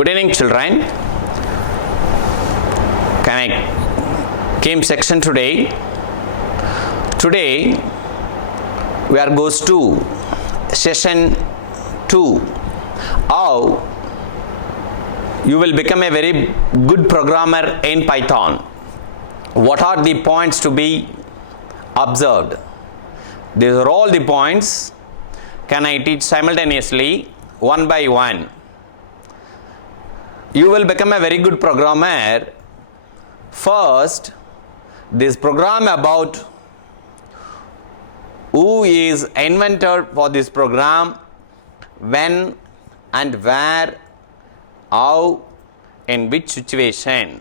Good evening, children. Can I came section today? Today we are goes to session 2. How you will become a very good programmer in Python. What are the points to be observed? These are all the points. Can I teach simultaneously one by one? You will become a very good programmer. First, this program about who is inventor for this program, when and where, how, in which situation.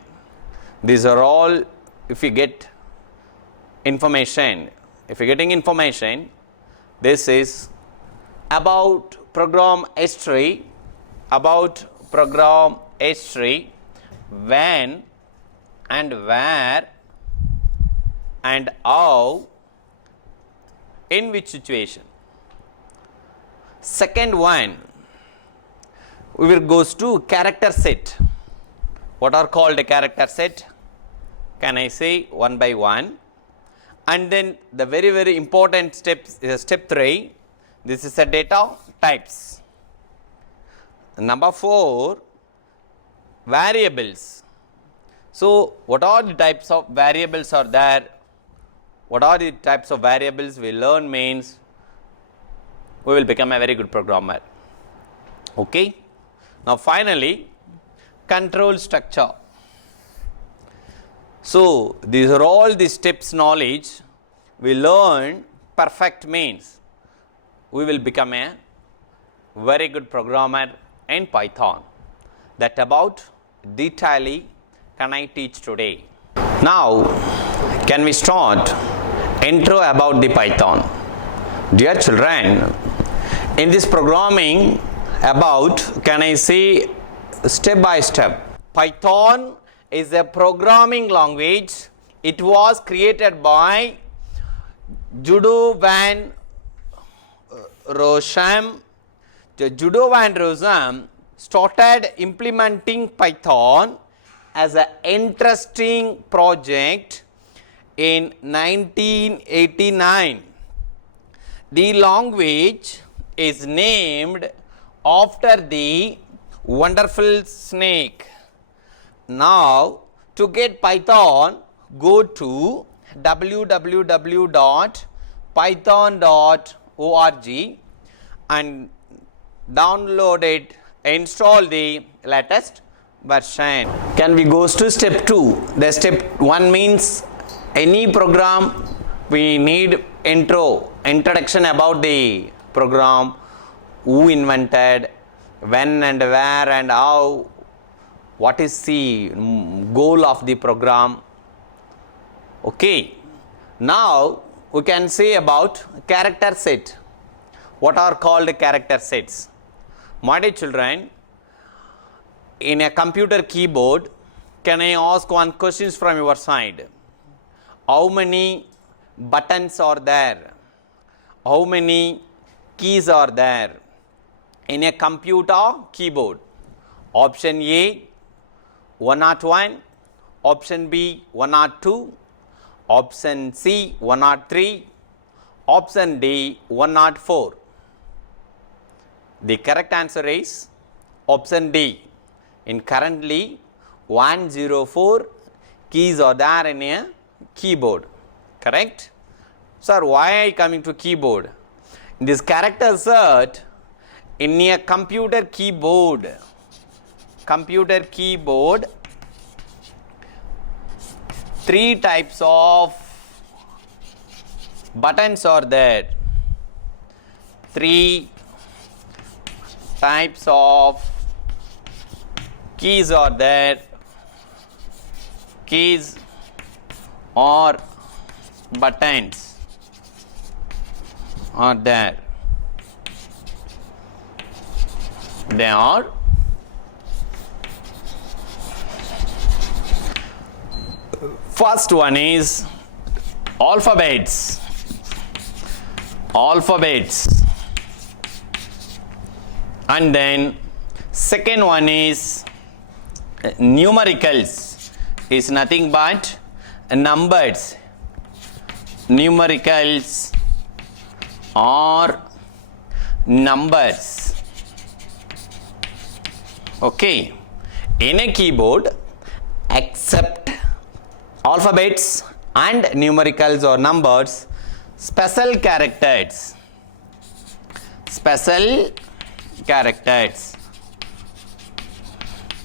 These are all, if you get information, if you're getting information, this is about program history, when and where and how, in which situation. Second one, we will goes to character set. What are called a character set? Can I say one by one? And then the very important steps is step 3. This is a data types. Number 4, variables. So what are the types of variables are there? What are the types of variables we learn means we will become a very good programmer. Okay. Now finally, control structure. So these are all the steps knowledge we learn. Perfect means we will become a very good programmer in Python. That about detailing can I teach today. Now can we start intro about the Python. Dear children, in this programming about, can I say step by step, Python is a programming language. It was created by Judo van Rossum. Judo van Rossum started implementing Python as an interesting project in 1989. The language is named after the wonderful snake. Now, to get Python, go to www.python.org and download it, install the latest version. Can we go to step 2? The step 1 means any program we need introduction about the program, who invented, when and where and how, what is the goal of the program. Okay. Now we can say about character set. What are called character sets? My dear children, in a computer keyboard, can I ask one question from your side? How many buttons are there? How many keys are there in a computer keyboard? Option A, 101. Option B, 102. Option C, 103. Option D, 104. The correct answer is option D. In currently 104 keys are there in a keyboard. Correct? Sir, why I coming to keyboard? This character set in a computer keyboard. 3 types of buttons are there. 3 types of keys are there. Keys or buttons are there. They are first one is alphabets. And then second one is numericals is nothing but numbers. Numericals or numbers. Okay. In a keyboard, except alphabets and numericals or numbers, special characters. Special characters.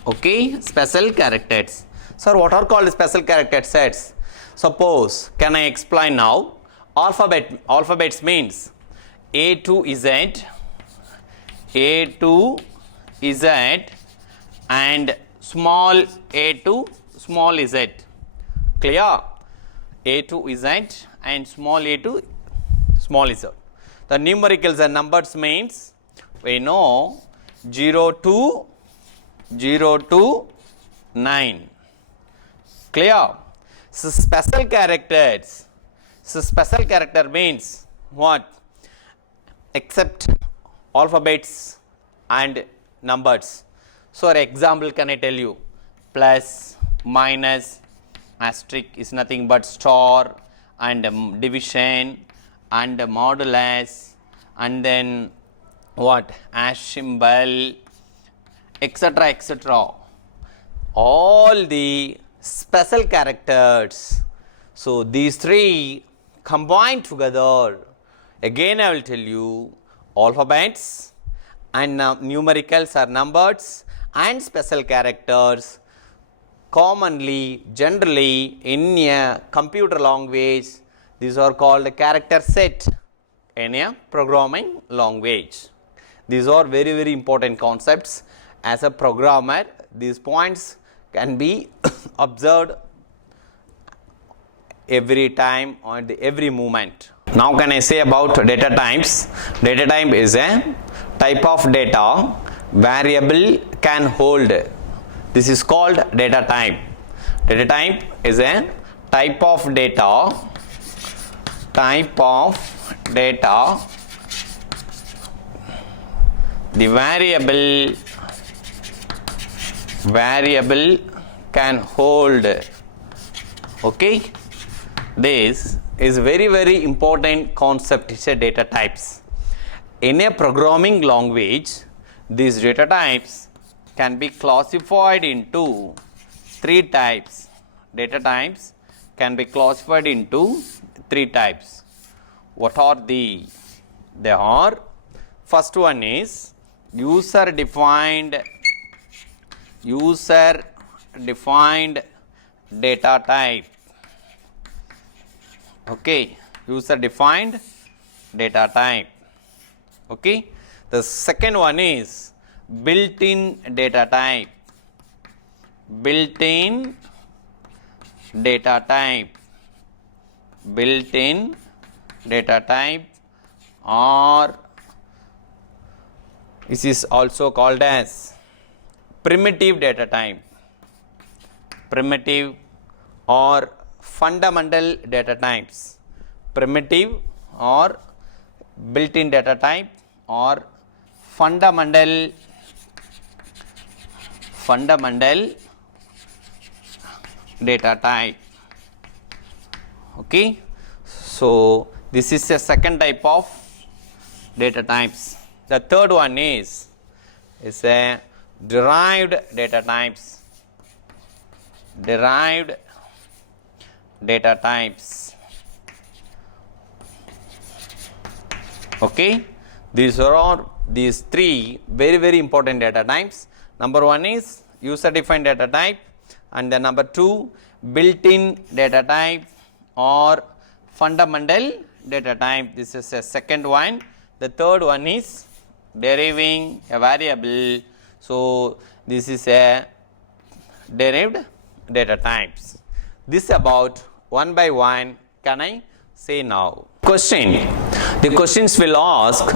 Okay, special characters. Sir, what are called special character sets? Suppose, can I explain now? Alphabets means A to Z, A to Z, and small a to small z. Clear? A to Z and small a to small z. The numericals and numbers means we know 0 to 9. Clear? So special characters. So special character means what? Except alphabets and numbers. So example, can I tell you? Plus, minus, asterisk is nothing but star, and division, and modulus, and then what? As symbol, etc. etc. All the special characters. So these three combined together. Again I will tell you, alphabets and numericals are numbers and special characters. Commonly, generally in a computer language, these are called a character set in a programming language. These are very, very important concepts. As a programmer, these points can be observed every time or every moment. Now can I say about data types? Data type is a type of data variable can hold. This is called data type. Data type is a type of data the variable can hold. Okay, this is very, very important concept. It's a data types. In a programming language, these data types can be classified into three types. Data types can be classified into three types. What are they? They are, first one is user defined data type. Okay, user defined data type. Okay, the second one is built-in data type. Built-in data type. Built-in data type, or this is also called as primitive data type. Primitive or fundamental data types. Primitive or built-in data type or fundamental data type. Okay, so this is a second type of data types. The third one is a derived data types. Derived data types. Okay, these are these three very, very important data types. Number one is user defined data type, and then number two built-in data type or fundamental data type. This is a second one. The third one is deriving a variable. So this is a derived data types. This about one by one can I say now. Question. The questions will ask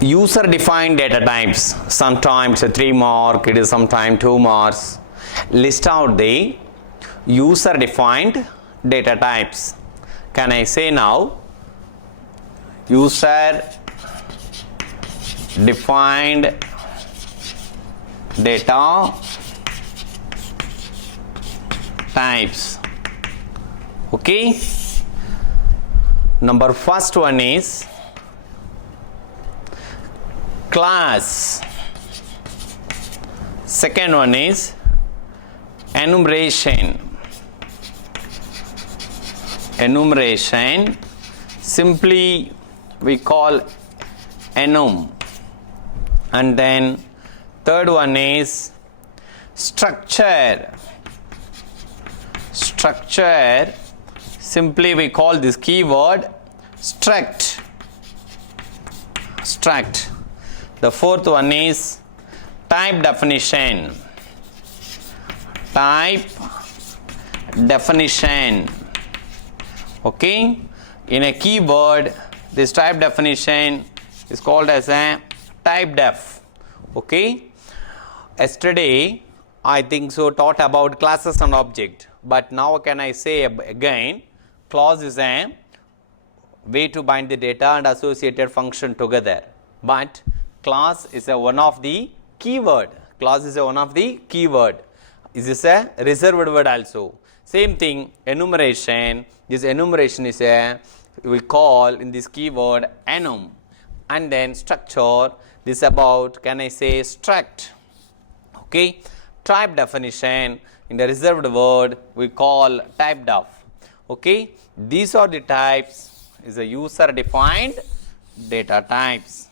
user defined data types. Sometimes a 3 mark, it is sometimes 2 marks. List out the user defined data types. Can I say now? User defined data types. Okay. Number first one is class. Second one is enumeration. Enumeration, simply we call enum. And then third one is structure. Structure, simply we call this keyword struct. Struct. The fourth one is type definition. Type definition. Okay, in a keyword, this type definition is called as a type def. Okay, yesterday I think so taught about classes and object, but now can I say again, clause is a way to bind the data and associated function together, but class is a one of the keyword. Clause is a one of the keyword. Is this a reserved word also? Same thing, enumeration. This enumeration is a, we call in this keyword enum. And then structure, this about, can I say, struct. Okay, type definition, in the reserved word we call type def. Okay, these are the types, is a user defined data types.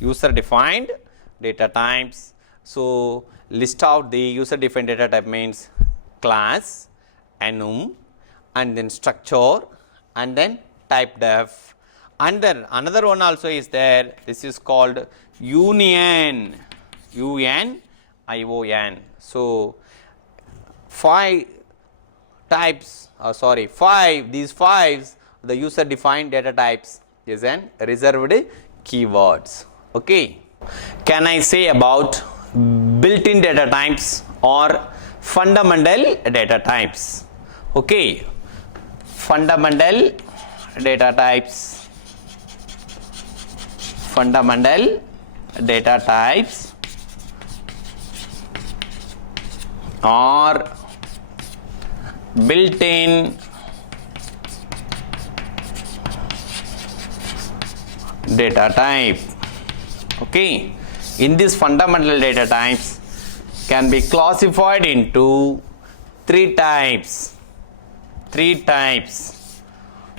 User defined data types. So list out the user defined data type means class, enum, and then structure, and then type def. And then another one also is there, this is called union. UNION. So five types, these fives, the user defined data types is an reserved keywords. Okay, can I say about built-in data types or fundamental data types? Okay, fundamental data types. Fundamental data types or built-in data type. Okay, in this fundamental data types can be classified into three types.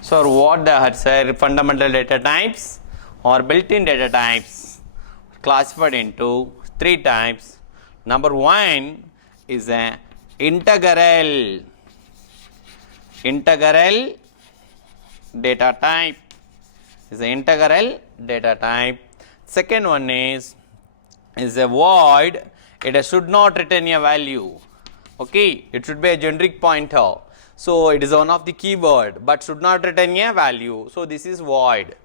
So what the sir, fundamental data types or built-in data types classified into three types. Number one is a integral data type. Is an integral data type. Second one is a void. It should not return a value. Okay, it should be a generic pointer. So it is one of the keyword, but should not return a value. So this is void.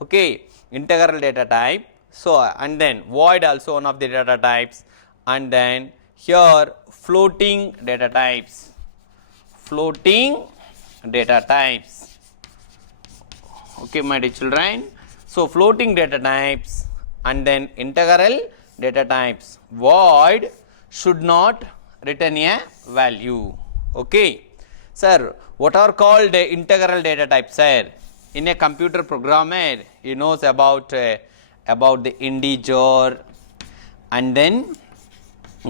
Okay, integral data type. So and then void also one of the data types, and then here floating data types. Okay, my dear children. So floating data types and then integral data types. Void should not return a value. Okay, sir, what are called integral data types, sir? In a computer programmer, he knows about the integer and then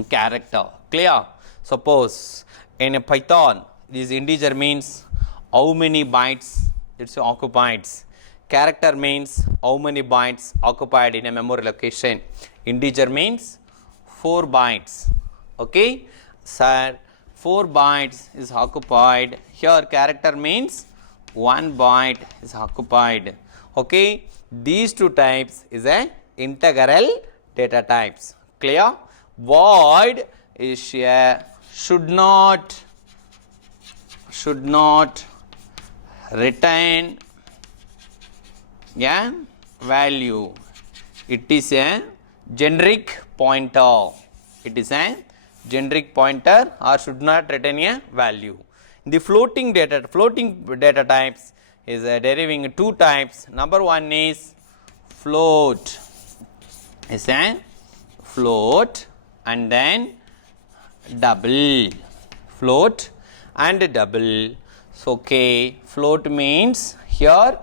character. Clear? Suppose in a Python, this integer means how many bytes it occupies. Character means how many bytes occupied in a memory location. Integer means 4 bytes. Okay, sir, 4 bytes is occupied. Here character means 1 byte is occupied. Okay, these two types is a integral data types. Clear? Void is should not return a value. It is a generic pointer. It is a generic pointer or should not return a value. The floating data types is deriving two types. Number one is float. Is a float and then double. Float and double. So, okay, float means here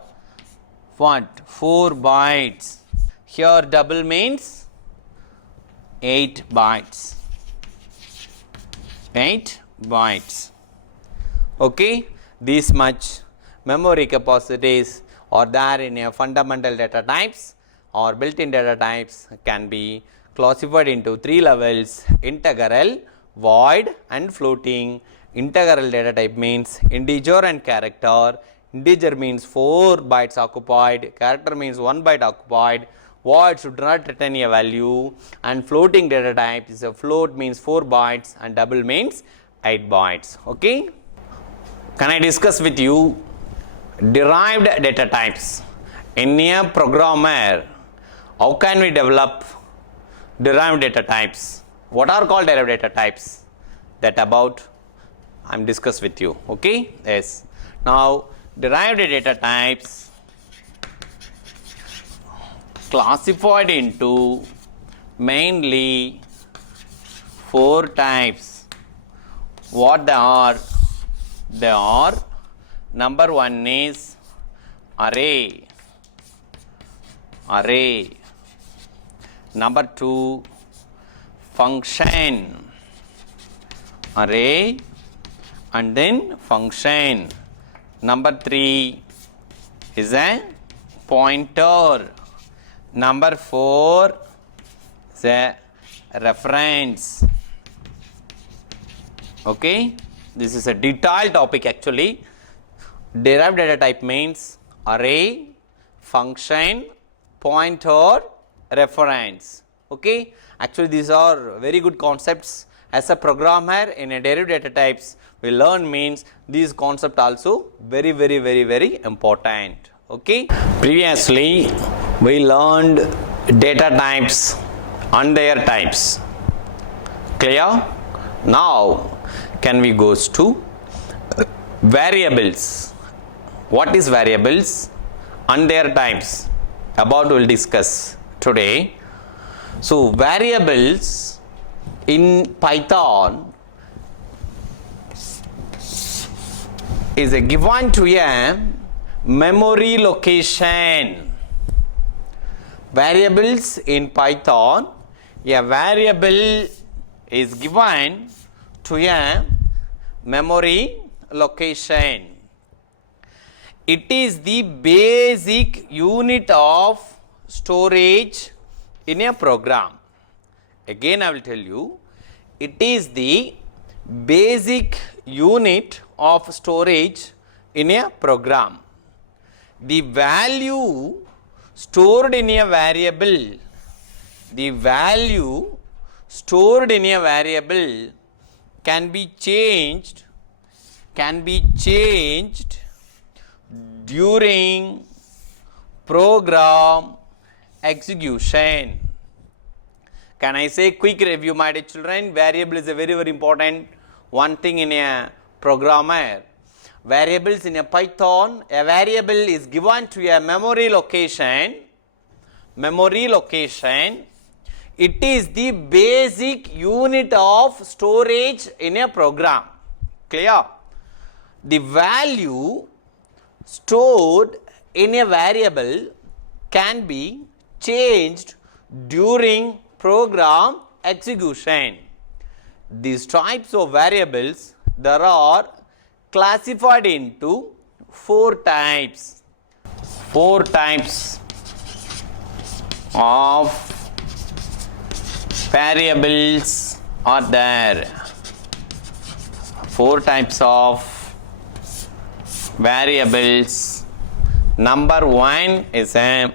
what? 4 bytes. Here double means 8 bytes. 8 bytes. Okay, this much memory capacities are there in a fundamental data types or built-in data types can be classified into 3 levels: integral, void and floating. Integral data type means integer and character. Integer means 4 bytes occupied, character means 1 byte occupied, void should not return a value, and floating data type is a float means 4 bytes and double means 8 bytes. Okay. Can I discuss with you derived data types? In a programmer, how can we develop derived data types? What are called derived data types? That about I am discuss with you. Okay. Yes. Now derived data types classified into mainly 4 types. What they are? They are, number 1 is array. Number 2, function. Array and then function. Number 3 is a pointer. Number 4 is a reference. Okay, this is a detailed topic actually. Derived data type means array, function, pointer, reference. Okay, actually these are very good concepts. As a programmer in a derived data types we learn means these concept also very important. Okay, previously we learned data types and their types. Clear? Now can we goes to variables. What is variables and their types? About we will discuss today. So variables in Python is a given to a memory location. Variables in Python, a variable is given to a memory location. It is the basic unit of storage in a program. Again I will tell you, it is the basic unit of storage in a program. The value stored in a variable, can be changed during program execution. Can I say quick review, my dear children? Variable is a very important one thing in a programmer. Variables in a Python, a variable is given to a memory location. It is the basic unit of storage in a program. Clear? The value stored in a variable can be changed during program execution. These types of variables, there are classified into 4 types. 4 types of variables are there. 4 types of variables. Number 1 is a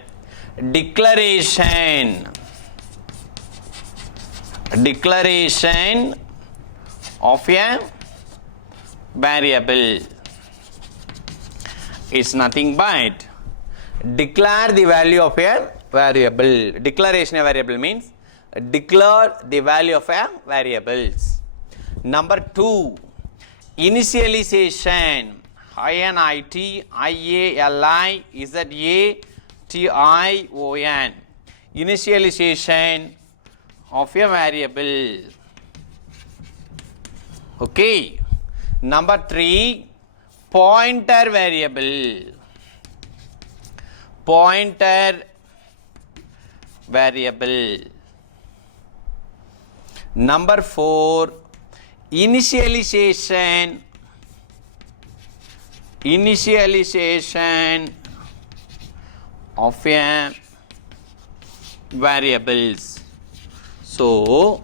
declaration. Declaration of a variable is nothing but declare the value of a variable. Declaration of a variable means declare the value of a variables. Number 2, initialization. initialization. Initialization of a variable. Okay. Number 3, pointer variable. Pointer variable. Number 4, initialization. Initialization of a variables. So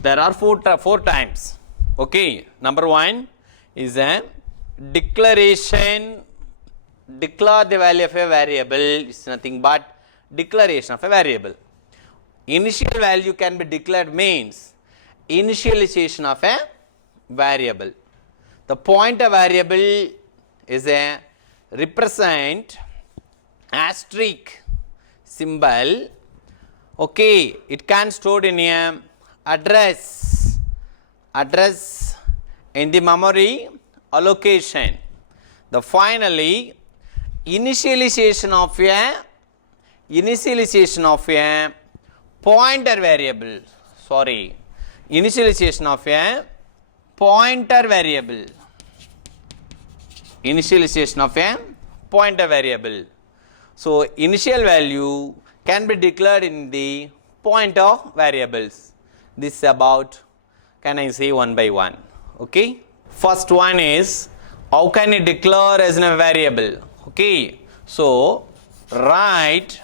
there are four times. Okay, number 1 is a declaration. Declare the value of a variable is nothing but declaration of a variable. Initial value can be declared means initialization of a variable. The pointer variable is a represent asterisk symbol. Okay, it can stored in a address in the memory allocation. The finally initialization of a pointer variable. Sorry, initialization of a pointer variable. Initialization of a pointer variable. So initial value can be declared in the pointer variables. This is about, can I say one by one? Okay. First one is how can you declare as a variable? Okay. So write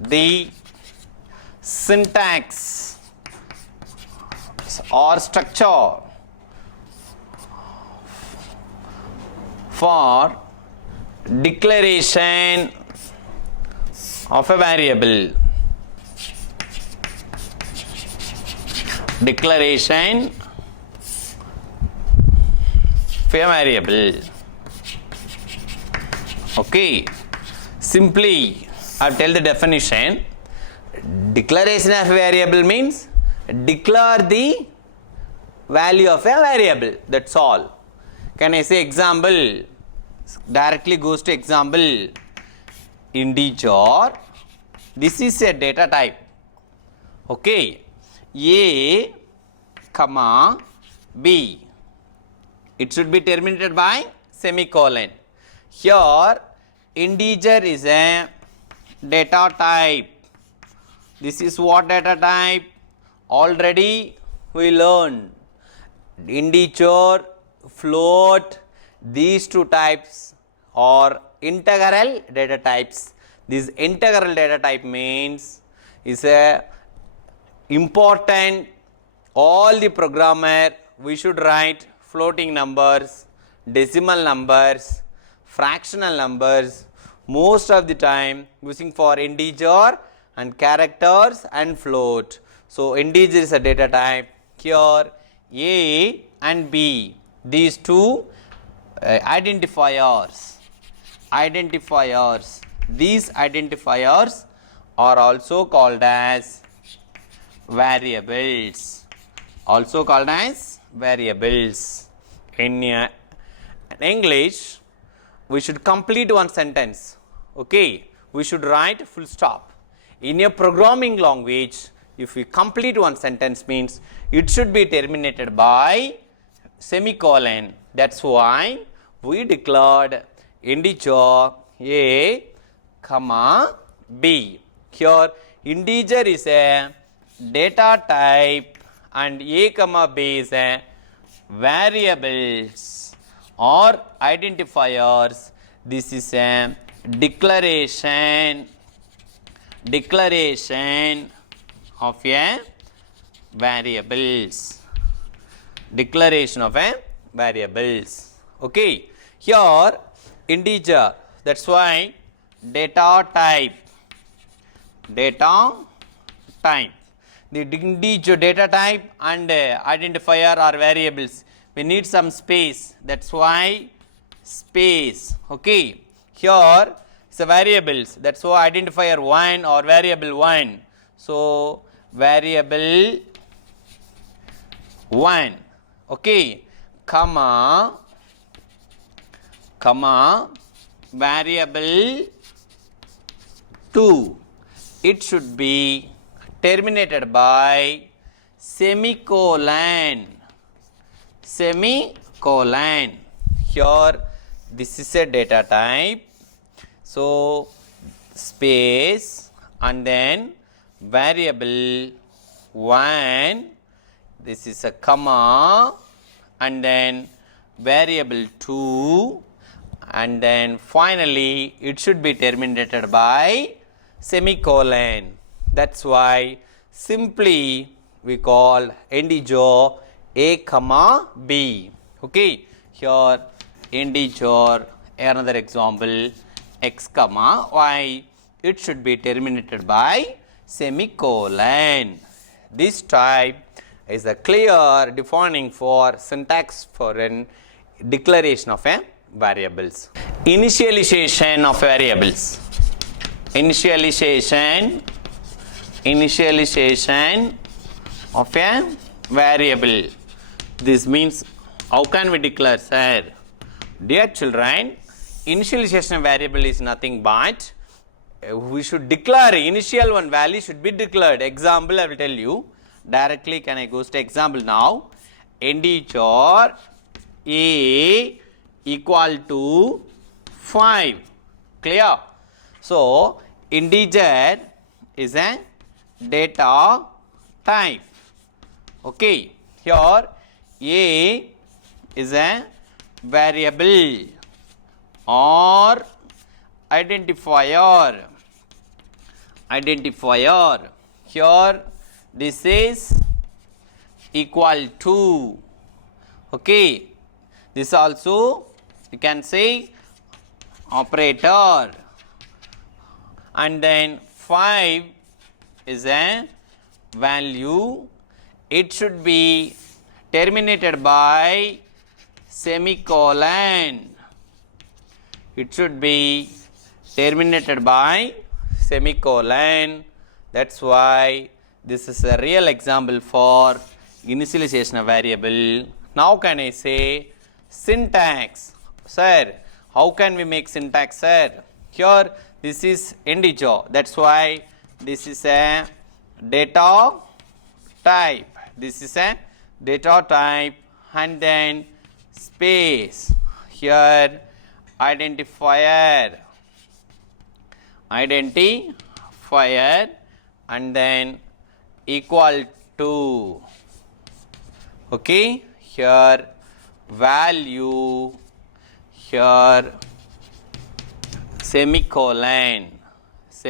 the syntax or structure for declaration of a variable. Declaration of a variable. Okay. Simply I will tell the definition. Declaration of a variable means declare the value of a variable. That's all. Can I say example? Directly goes to example. Integer. This is a data type. Okay. A, comma, B. It should be terminated by semicolon. Here, integer is a data type. This is what data type? Already we learned. Integer, float, these two types are integral data types. This integral data type means is a important. All the programmer we should write floating numbers, decimal numbers, fractional numbers most of the time using for integer and characters and float. So integer is a data type. Here A and B, these two identifiers. These identifiers are also called as variables. In English, we should complete one sentence. Okay, we should write full stop. In a programming language, if we complete one sentence means it should be terminated by semicolon. That's why we declared integer A, comma B. Here integer is a data type and A, comma B is a variables or identifiers. This is a declaration of a variables. Okay, here integer, that's why data type. The integer data type and identifier are variables. We need some space, that's why space. Okay, here it's a variables, that's why identifier 1 or variable 1. So variable 1. Okay, comma variable 2. It should be terminated by semicolon. colon. Here this is a data type, so space and then variable 1, this is a comma, and then variable 2, and then finally it should be terminated by semicolon. That's why simply we call integer a comma b. Okay, here integer, another example, x comma y, it should be terminated by semicolon. This type is a clear defining for syntax for an declaration of a variables. Initialization of variables. Initialization of a variable. This means how can we declare, sir? Dear children, initialization of variable is nothing but we should declare initial one value should be declared. Example I will tell you directly. Can I go to example now? Integer a equal to 5. Clear? So integer is a data type. Okay, here a is a variable or identifier. Here this is equal to. Okay, this also you can say operator, and then 5 is a value. It should be terminated by semicolon. It should be terminated by semicolon. That's why this is a real example for initialization of variable. Now can I say syntax? Sir, how can we make syntax, sir? Here this is integer. That's why this is a data type. This is a data type, and then space. Here identifier, and then equal to. Okay, here value, here semicolon. It's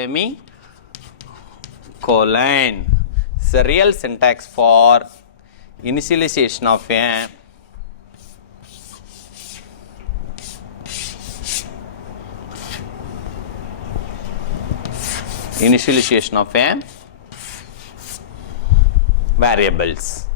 a real syntax for initialization of a variables.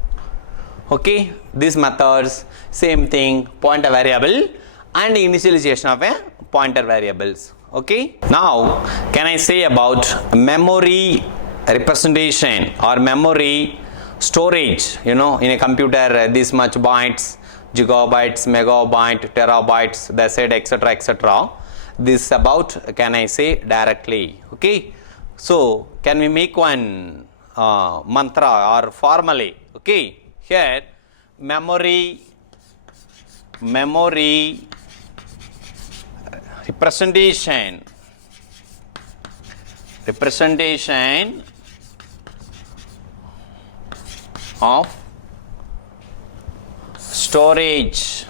Okay, these methods same thing, pointer variable and initialization of a pointer variables. Okay, now can I say about memory representation or memory storage? You know, in a computer this much bytes, gigabytes, megabyte, terabytes, they said etc. This about can I say directly. Okay, so can we make one mantra or formally? Okay, here memory representation of storage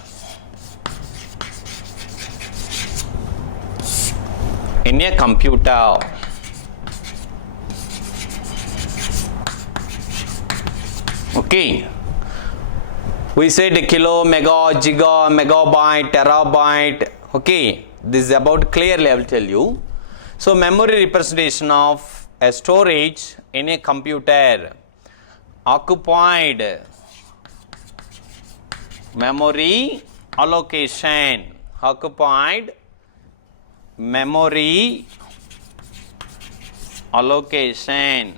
in a computer. Okay, we said kilo, mega, giga, megabyte, terabyte. Okay, this is about clearly I will tell you. So memory representation of a storage in a computer. Occupied memory allocation. Occupied memory allocation.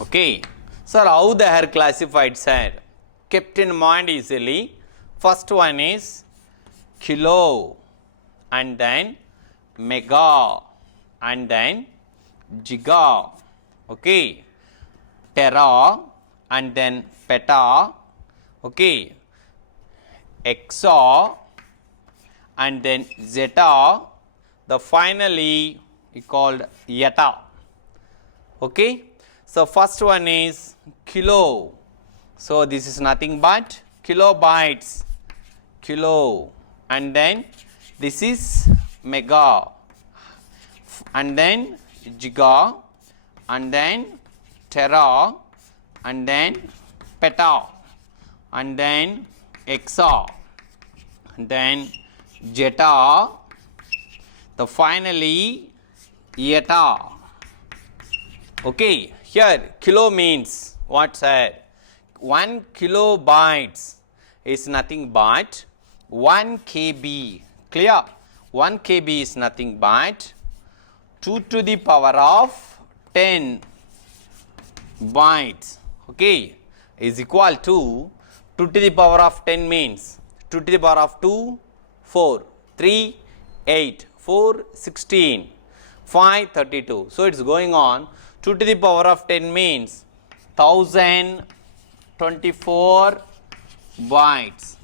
Okay, sir, how they are classified, sir? Kept in mind easily. First one is kilo, and then mega, and then giga. Okay, tera, and then peta. okay, XOR and then zeta, the finally called eta. Okay, so first one is kilo, so this is nothing but kilobytes, kilo, and then this is mega, and then giga, and then tera, and then peta, and then exa, and then zeta, the finally eta. Okay, here kilo means what, sir? 1 kilobytes is nothing but 1 kb. Clear? 1 kb is nothing but 2 to the power of 10 bytes. Okay, is equal to 2 to the power of 10 means 2 to the power of 2, 4, 3, 8, 4, 16, 5, 32. So it's going on. 2 to the power of 10 means 1024 bytes.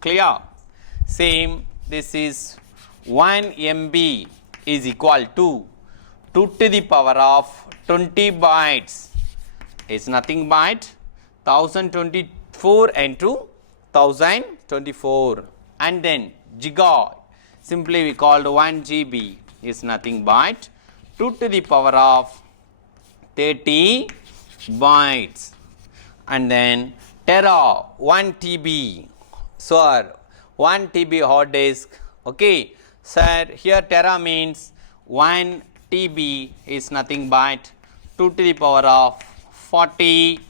Clear? Same, this is 1 MB is equal to 2 to the power of 20 bytes. It's nothing but 1024 into 1024. And then giga, simply we called 1 GB is nothing but 2 to the power of 30 bytes. And then tera, 1 TB. Sir, 1 TB hard disk. Okay, sir, here tera means 1 TB is nothing but 2 to the power of 40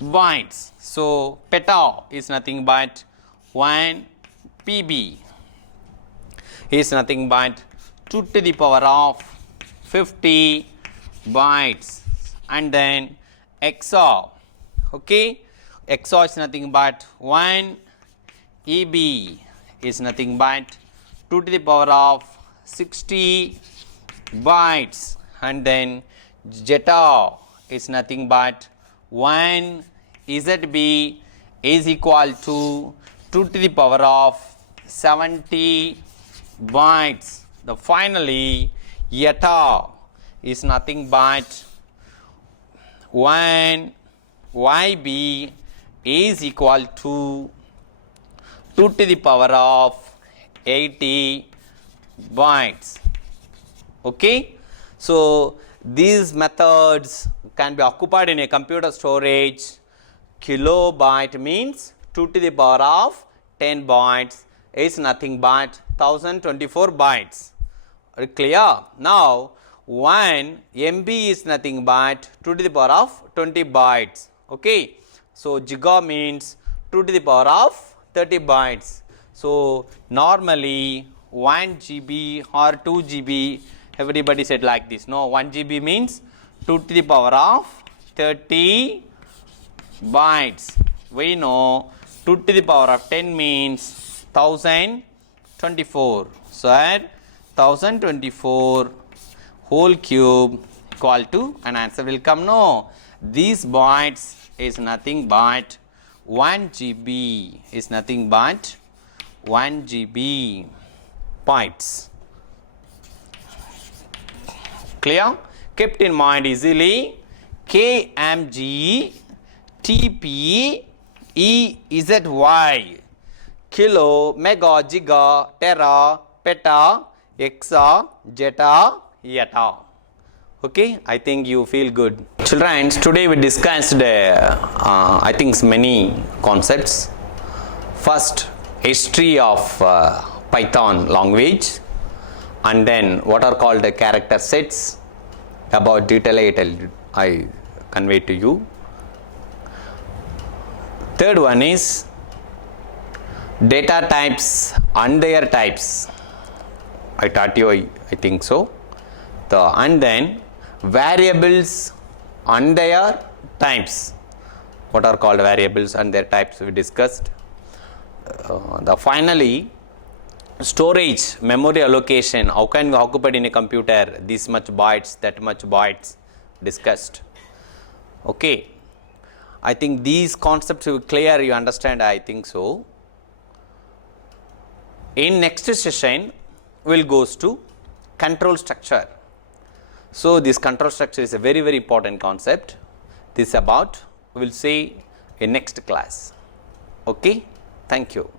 bytes. So peta is nothing but 1 PB is nothing but 2 to the power of 50 bytes. And then exa, okay, exa is nothing but 1 EB is nothing but 2 to the power of 60 bytes. And then zeta is nothing but 1 ZB is equal to 2 to the power of 70 bytes. The finally eta is nothing but 1 YB is equal to 2 to the power of 80 bytes. Okay, so these methods can be occupied in a computer storage. Kilobyte means 2 to the power of 10 bytes is nothing but 1024 bytes. Clear? Now 1 MB is nothing but 2 to the power of 20 bytes. Okay, so giga means 2 to the power of 30 bytes. So normally 1 GB or 2 GB, everybody said like this. No, 1 GB means 2 to the power of 30 bytes. We know 2 to the power of 10 means 1024. So add 1024 whole cube equal to, an answer will come. No, these bytes is nothing but 1 GB is nothing but 1 GB bytes. Clear? Kept in mind easily. KMG TP EZY, kilo, mega, giga, tera, peta, exa, zeta, eta. Okay, I think you feel good. Children, today we discussed I think many concepts. First, history of Python language, and then what are called the character sets. About detail I convey to you. Third one is data types and their types. I taught you, I think so. And then variables and their types. What are called variables and their types we discussed. Finally, storage, memory allocation. How can we occupy in a computer this much bytes, that much bytes discussed. Okay. I think these concepts are clear, you understand, I think so. In next session, we'll goes to control structure. So this control structure is a very, very important concept. This about we will see in next class. Okay, thank you.